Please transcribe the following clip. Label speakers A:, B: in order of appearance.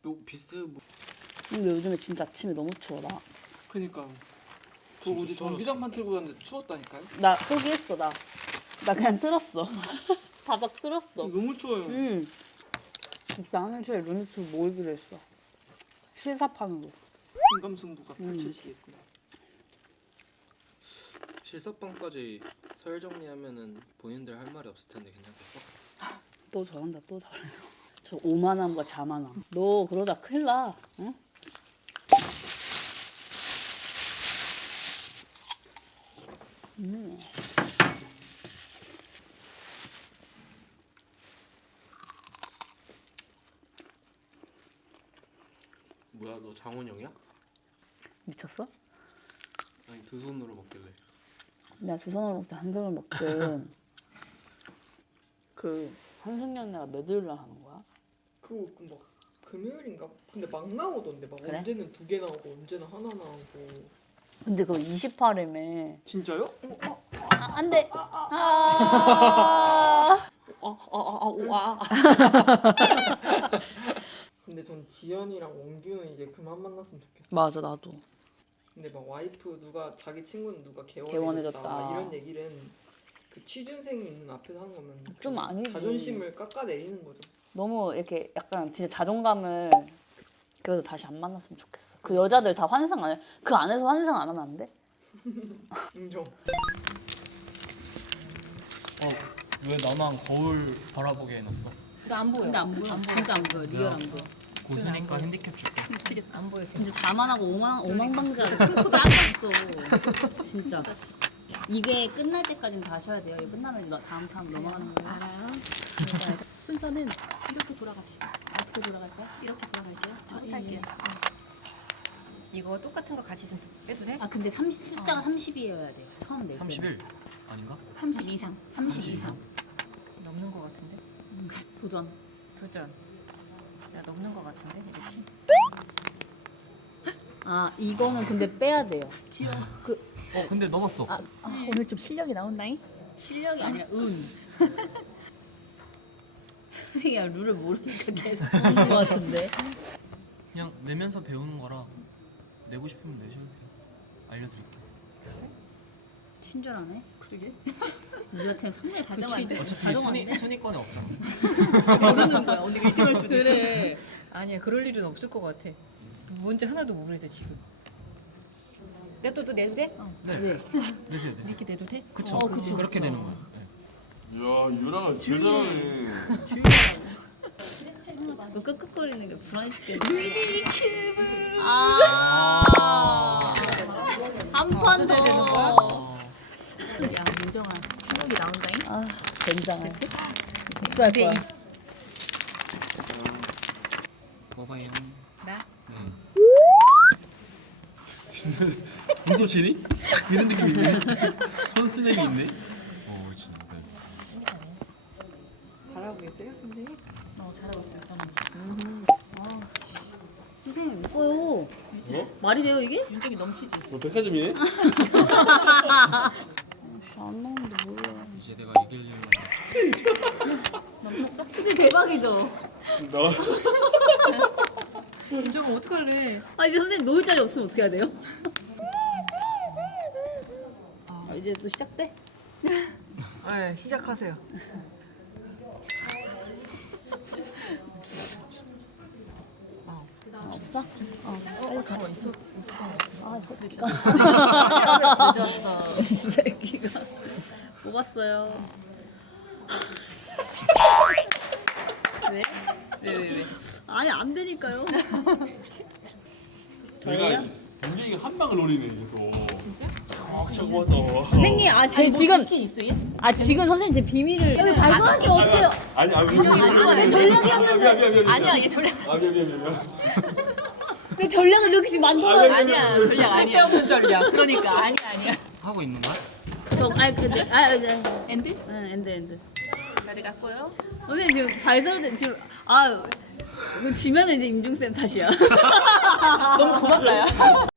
A: 뭐 비슷해. 뭐.
B: 근데 요즘에 진짜 아침에 너무 추워 나.
A: 그니까. 저 어제 전기장판 틀고 갔는데 추웠다니까요.
B: 나 포기했어 나. 나 그냥 틀었어. 바닥 틀었어.
A: 너무 추워요.
B: 나는 제일 루니트 모으기로 했어. 실사판으로.
A: 신감승부가 펼쳐지겠구나.
C: 실사방까지 서열 정리하면은 본인들 할 말이 없을 텐데 괜찮겠어?
B: 또 저런다 또 저래요. 저 오만함과 자만함. 너 그러다 큰일 나. 응?
C: 뭐야 너 장원영이야?
B: 미쳤어?
C: 아니 두 손으로 먹길래.
B: 내가 두 손으로 먹든 한 손으로 먹든 그 한승연애가 몇 일날 하는 거야?
D: 그거 막 금요일인가? 근데 막 나오던데 막
B: 그래?
D: 언제는 2개 나오고 언제는 하나 나오고.
B: 근데 그거 28일에
A: 진짜요?
B: 안 돼. 아.
D: 와. 근데 전 지연이랑 원규는 이제 그만 만났으면 좋겠어.
B: 맞아 나도.
D: 근데 막 와이프 누가 자기 친구는 누가
B: 개원해줬다.
D: 개원해줬다 이런 얘기는 그 취준생이 있는 앞에서 하는 거면
B: 좀
D: 그
B: 아니지.
D: 자존심을 깎아내리는 거죠.
B: 너무 이렇게 약간 진짜 자존감을 그래도 다시 안 만났으면 좋겠어. 그 여자들 다 환상 안 해. 그 안에서 환상 안 하면 안 돼?
D: 인정.
E: 왜 나만 거울 바라보게 해놨어?
F: 나 안 보여.
B: 근데 안 보여. 진짜 안 보여. 리얼 안 보여.
E: 고수니까 핸디캡 줄게.
F: 안 보여.
B: 진짜 자만하고 오망방자가 큰 짱이었어. 진짜. 이게 끝날 때까지는 다시 해야 돼요. 이게 끝나면 다음 판 넘어가는 거예요.
F: 알아요. 순서는 이렇게 돌아갑시다.
B: 어떻게 돌아갈까요?
F: 이렇게 돌아갈게요. 저 할게요. 이거 똑같은 거 같이 있으면 빼도 돼?
B: 아 근데 숫자가 30이어야 돼. 처음 낼 때는.
E: 31 아닌가?
F: 30 이상.
B: 30 이상.
F: 넘는 거 같은데?
B: 도전.
F: 도전. 야 넘는 거 같은데 이렇게?
B: 아 이거는 근데 빼야 돼요.
E: 근데 넘었어.
F: 오늘 좀 실력이 나온다잉?
B: 실력이 아니라 운. 선생님이 룰을 모르니까 계속 보는 거 같은데.
E: 그냥 내면서 배우는 거라 내고 싶으면 내셔도 돼요. 알려드릴게.
B: 친절하네. 그러게. 우리한테는 상당히 가정한데.
E: 어차피
B: 가정한데.
E: 순위권에 없잖아.
F: 모르는 거야. 언니가 싫어할 수도 있어.
B: 그래.
F: 아니야 그럴 일은 없을 것 같아. 뭔지 하나도 모르겠어 지금. 내가 또 내도 돼?
B: 네.
E: 내세요.
F: 이렇게 내도 돼?
E: 그쵸.
B: 그쵸,
E: 그렇게
B: 그쵸.
E: 되는 거야. 네.
G: 야 유랑을 제일 잘하네.
B: 자꾸 끄끄거리는 게 불안해 죽겠네. 아. 한 판 더.
F: 되는 거야?
B: 야 민정아.
F: 실력이 나온다잉?
B: 아 굉장해. 복수할 거야.
E: 먹어요.
F: 나?
E: 무소시리? 이런 느낌 있네. 선스냅이 있네.
G: 진짜.
D: 잘하고 계세요 선생님?
F: 잘하고 있어요 저는.
B: 선생님 이뻐요.
G: 뭐?
B: 말이 돼요 이게?
F: 윤정이 넘치지?
G: 너 백화점이네?
B: 안 나오는데 몰라.
E: 이제 내가 이기려면
F: 넘쳤어?
B: 진짜 대박이죠.
G: 나
F: 윤정아 어떡할래?
B: 아 이제 선생님 놓을 자리 없으면 어떻게 해야 돼요? 이제 또 시작돼?
D: 네 시작하세요.
B: 없어? 빨리 가.
F: 있어.
B: 아 새끼가.
F: 늦었어.
B: 이 새끼가 뽑았어요.
F: 왜? 왜?
B: 아니 안 되니까요.
G: 내가 윤정이가 한 방을 노리네 이게 또.
F: 진짜?
G: 저거 하다.
B: 선생님 제 지금
F: 있긴 있어 얘?
B: 지금 선생님 제 비밀을 여기 발송하시면 어떡해요?
G: 아니
B: 내 전략이었는데.
F: 아니야 얘 전략.
G: 미안.
B: 내 전략을 이렇게 지금 만들어요.
F: 아니야 전략 아니야. 쓸데없는 전략. 그러니까 아니야.
E: 하고 있는 거야?
F: 엔드?
B: 엔드.
F: 가져갔고요.
B: 선생님 지금 발설된 지금 이거 지면은 이제 임중쌤 탓이야.
F: 너무 고맙다야.